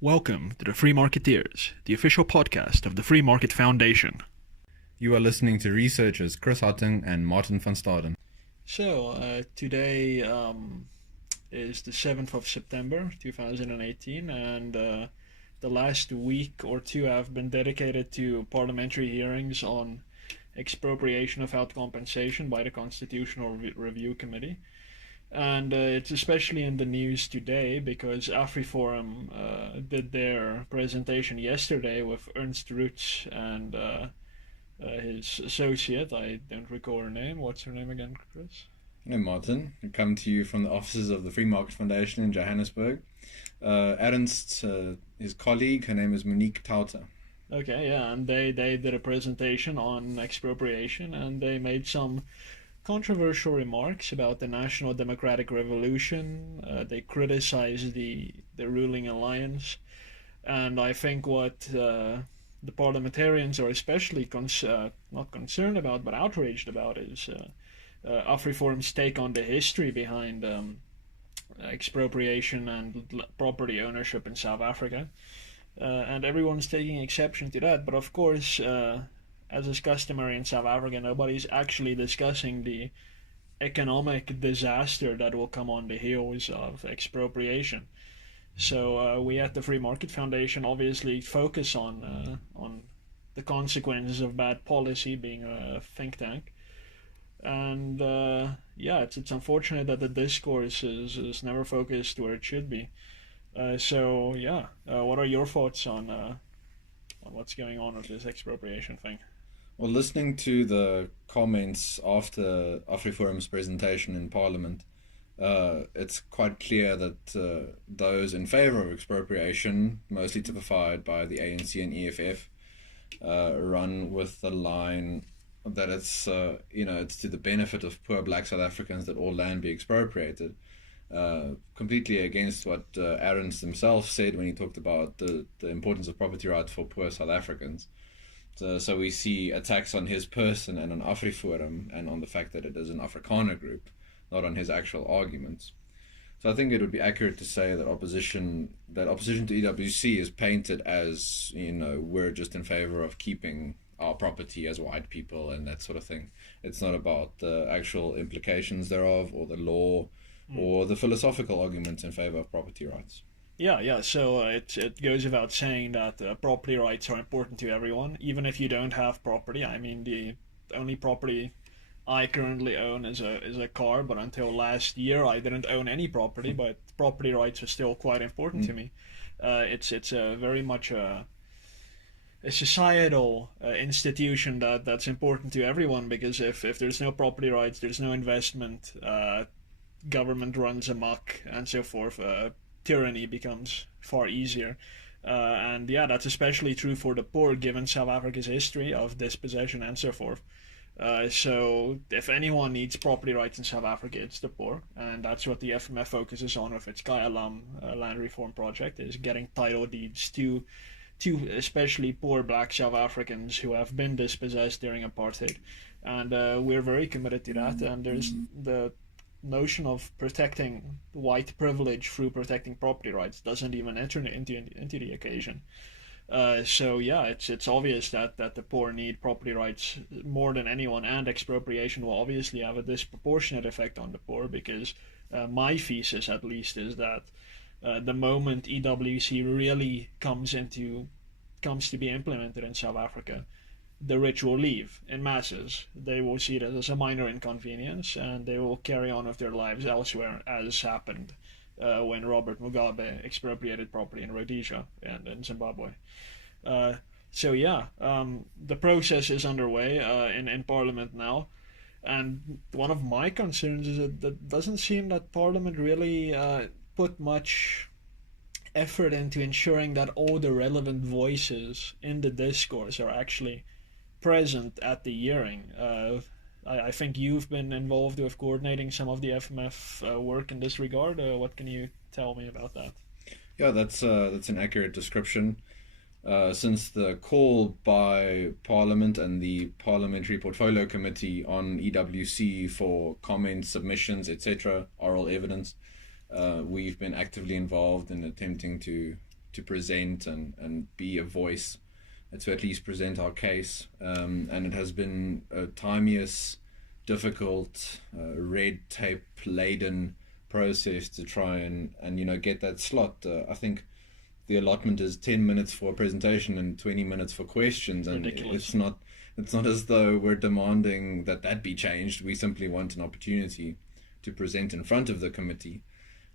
Welcome to the Free Marketeers, the official podcast of the Free Market Foundation. You are listening to researchers Chris Hattingh and Martin van Staden. So, today is the 7th of September 2018, and the last week or two have been dedicated to parliamentary hearings on expropriation without compensation by the Constitutional Review Committee. And it's especially in the news today because AfriForum did their presentation yesterday with Ernst Roots and his associate. I don't recall her name. What's her name again, Chris? Hello, Martin. I come to you from the offices of the Free Market Foundation in Johannesburg. Ernst, his colleague, her name is Monique Tauter. Okay, yeah, and they did a presentation on expropriation, and they made some controversial remarks about the National Democratic Revolution. They criticized the ruling alliance, and I think what the parliamentarians are especially not concerned about but outraged about is AfriForum's take on the history behind expropriation and property ownership in South Africa, and everyone's taking exception to that. But of course, as is customary in South Africa, nobody's actually discussing the economic disaster that will come on the heels of expropriation. So we at the Free Market Foundation obviously focus on the consequences of bad policy, being a think tank. And it's unfortunate that the discourse is never focused where it should be. What are your thoughts on what's going on with this expropriation thing? Well, listening to the comments after AfriForum's presentation in Parliament, it's quite clear that those in favour of expropriation, mostly typified by the ANC and EFF, run with the line that it's to the benefit of poor black South Africans that all land be expropriated. Completely against what Ernst himself said when he talked about the importance of property rights for poor South Africans. So we see attacks on his person and on AfriForum and on the fact that it is an Afrikaner group, not on his actual arguments. So I think it would be accurate to say that opposition to EWC is painted as, we're just in favor of keeping our property as white people and that sort of thing. It's not about the actual implications thereof or the law or the philosophical arguments in favor of property rights. Yeah. So it goes without saying that property rights are important to everyone, even if you don't have property. I mean, the only property I currently own is a car, but until last year I didn't own any property. But property rights are still quite important to me. It's a very much a societal institution that's important to everyone, because if there's no property rights, there's no investment. Government runs amok and so forth. Tyranny becomes far easier. That's especially true for the poor, given South Africa's history of dispossession and so forth. So if anyone needs property rights in South Africa, it's the poor, and that's what the FMF focuses on with its Kaya Lam land reform project, is getting title deeds to especially poor black South Africans who have been dispossessed during apartheid. And we're very committed to that, and there's the notion of protecting white privilege through protecting property rights doesn't even enter into the occasion. It's obvious that the poor need property rights more than anyone, and expropriation will obviously have a disproportionate effect on the poor, because my thesis, at least, is that the moment EWC really comes to be implemented in South Africa, the rich will leave in masses. They will see it as a minor inconvenience, and they will carry on with their lives elsewhere, as happened when Robert Mugabe expropriated property in Rhodesia and in Zimbabwe. The process is underway in Parliament now, and one of my concerns is that it doesn't seem that Parliament really put much effort into ensuring that all the relevant voices in the discourse are actually present at the hearing. I think you've been involved with coordinating some of the FMF work in this regard. What can you tell me about that? Yeah, that's an accurate description. Since the call by Parliament and the Parliamentary Portfolio Committee on EWC for comments, submissions, etc., oral evidence, we've been actively involved in attempting to present and be a voice, to at least present our case. And it has been a tedious, difficult, red tape laden process to try and get that slot. I think the allotment is 10 minutes for a presentation and 20 minutes for questions, and ridiculous. It's not as though we're demanding that be changed. We simply want an opportunity to present in front of the committee.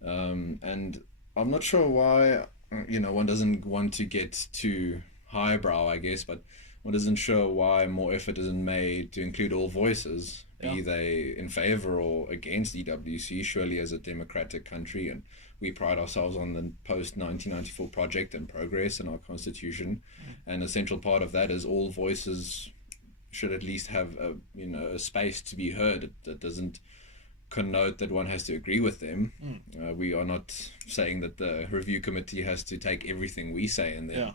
And I'm not sure why, one doesn't want to get too highbrow, I guess, but one isn't sure why more effort isn't made to include all voices, be they in favor or against EWC. Surely, as a democratic country, and we pride ourselves on the post-1994 project and progress in our constitution, and a central part of that is all voices should at least have a space to be heard. That doesn't connote that one has to agree with them. We are not saying that the review committee has to take everything we say and then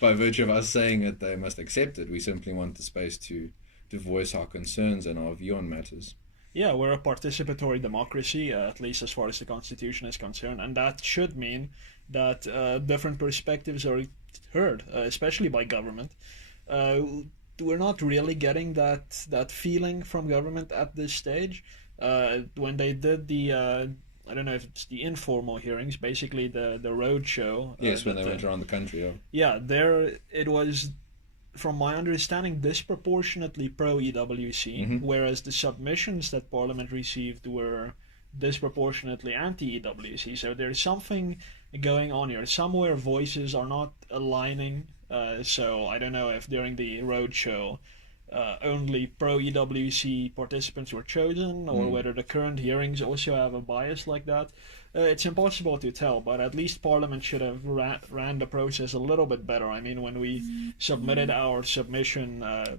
by virtue of us saying it, they must accept it. We simply want the space to voice our concerns and our view on matters. Yeah, we're a participatory democracy, at least as far as the Constitution is concerned, and that should mean that different perspectives are heard, especially by government. We're not really getting that feeling from government at this stage. When they did the I don't know if it's the informal hearings, basically the road show. Yes, when they went around the country. Yeah, there it was, from my understanding, disproportionately pro-EWC, whereas the submissions that Parliament received were disproportionately anti-EWC. So there's something going on here. Somewhere voices are not aligning. So I don't know if during the roadshow only pro-EWC participants were chosen, or whether the current hearings also have a bias like that. It's impossible to tell, but at least Parliament should have ran the process a little bit better. I mean, when we submitted our submission, our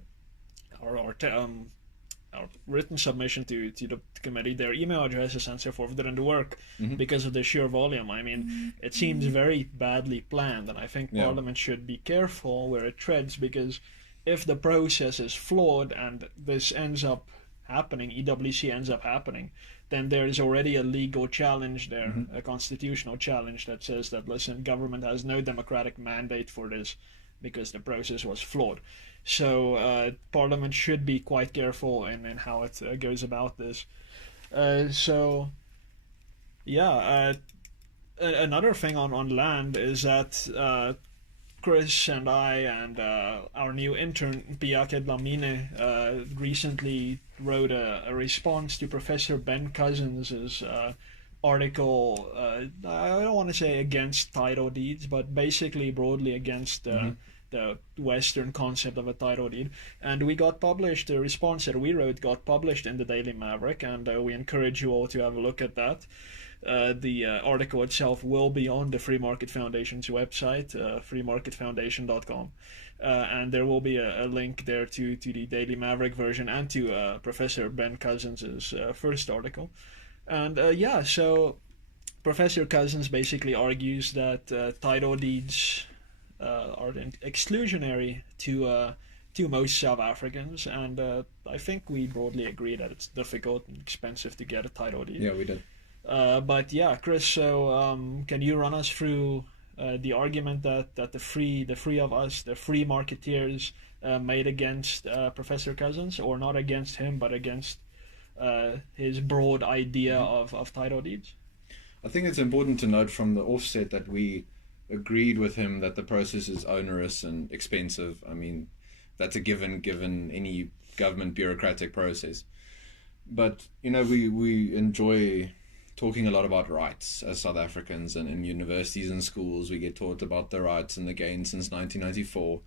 written submission to the committee, their email addresses and so forth didn't work because of the sheer volume. I mean, it seems very badly planned, and I think Parliament should be careful where it treads, because if the process is flawed and this ends up happening, EWC ends up happening, then there is already a legal challenge there, a constitutional challenge that says that, listen, government has no democratic mandate for this because the process was flawed. So Parliament should be quite careful in how it goes about this. Another thing on land is that Chris and I and our new intern, Pia Kedlamine, recently wrote a response to Professor Ben Cousins' article. I don't want to say against title deeds, but basically broadly against the Western concept of a title deed. And we got published, the response that we wrote got published in the Daily Maverick, and we encourage you all to have a look at that. The article itself will be on the Free Market Foundation's website, freemarketfoundation.com. And there will be a link there to the Daily Maverick version and to Professor Ben Cousins' first article. And so Professor Cousins basically argues that title deeds are exclusionary to most South Africans, and I think we broadly agree that it's difficult and expensive to get a title deed. Yeah, we did. But yeah, Chris, so can you run us through the argument that the free of us, the free marketeers, made against Professor Cousins, or not against him, but against his broad idea of title deeds? I think it's important to note from the offset that we agreed with him that the process is onerous and expensive. I mean, that's a given any government bureaucratic process. But, we enjoy talking a lot about rights as South Africans, and in universities and schools we get taught about the rights and the gains since 1994,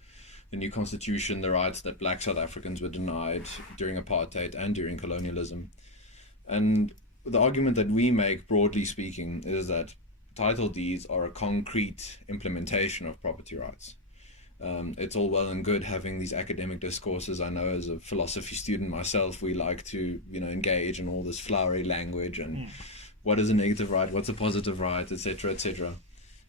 the new constitution, the rights that black South Africans were denied during apartheid and during colonialism. And the argument that we make, broadly speaking, is that title deeds are a concrete implementation of property rights. It's all well and good having these academic discourses. I know as a philosophy student myself, we like to, engage in all this flowery language and what is a negative right, what's a positive right, etc., etc.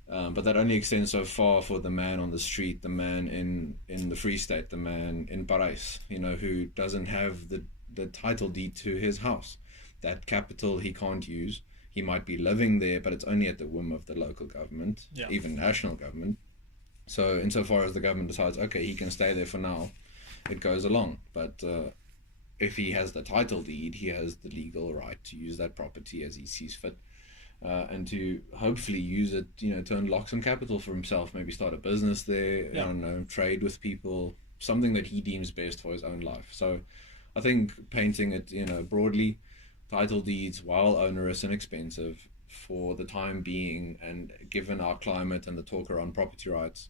But that only extends so far for the man on the street, the man in the Free State, the man in Paris, who doesn't have the title deed to his house. That capital he can't use. he might be living there, but it's only at the whim of the local government, Yeah. even national government. So insofar as the government decides, okay, he can stay there for now, it goes along. But if he has the title deed, he has the legal right to use that property as he sees fit, and to hopefully use it, to unlock some capital for himself, maybe start a business there, Yeah. I don't know, trade with people, something that he deems best for his own life. So I think painting it, broadly, title deeds, while onerous and expensive for the time being, and given our climate and the talk around property rights,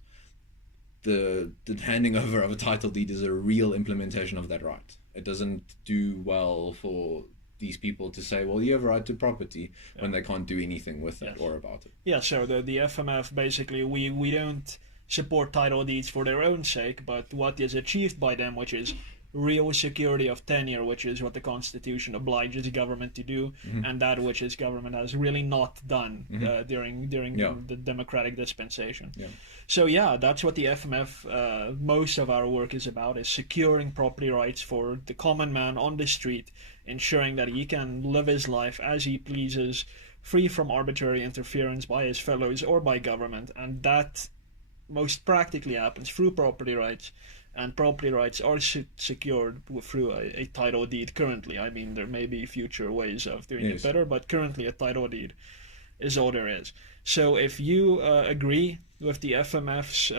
the handing over of a title deed is a real implementation of that right. It doesn't do well for these people to say, well, you have a right to property, when they can't do anything with it or about it. Yeah, so the FMF, basically, we don't support title deeds for their own sake, but what is achieved by them, which is real security of tenure, which is what the Constitution obliges the government to do, and that which is government has really not done during the democratic dispensation. Yeah. So yeah, that's what the FMF, most of our work is about, is securing property rights for the common man on the street, ensuring that he can live his life as he pleases, free from arbitrary interference by his fellows or by government, and that most practically happens through property rights. And property rights are secured through a title deed currently. I mean, there may be future ways of doing it better, but currently a title deed is all there is. So if you agree with the FMF's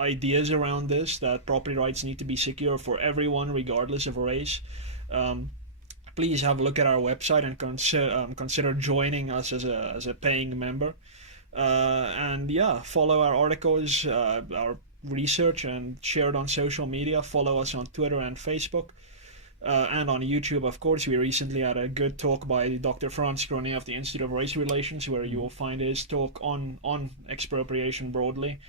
ideas around this, that property rights need to be secure for everyone regardless of race, please have a look at our website and consider joining us as a paying member. And yeah, follow our articles, our research, and share it on social media. Follow us on Twitter and Facebook, and on YouTube, of course. We recently had a good talk by Dr. Franz Kronig of the Institute of Race Relations, where you will find his talk on expropriation broadly.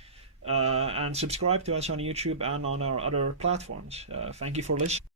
And subscribe to us on YouTube and on our other platforms. Thank you for listening.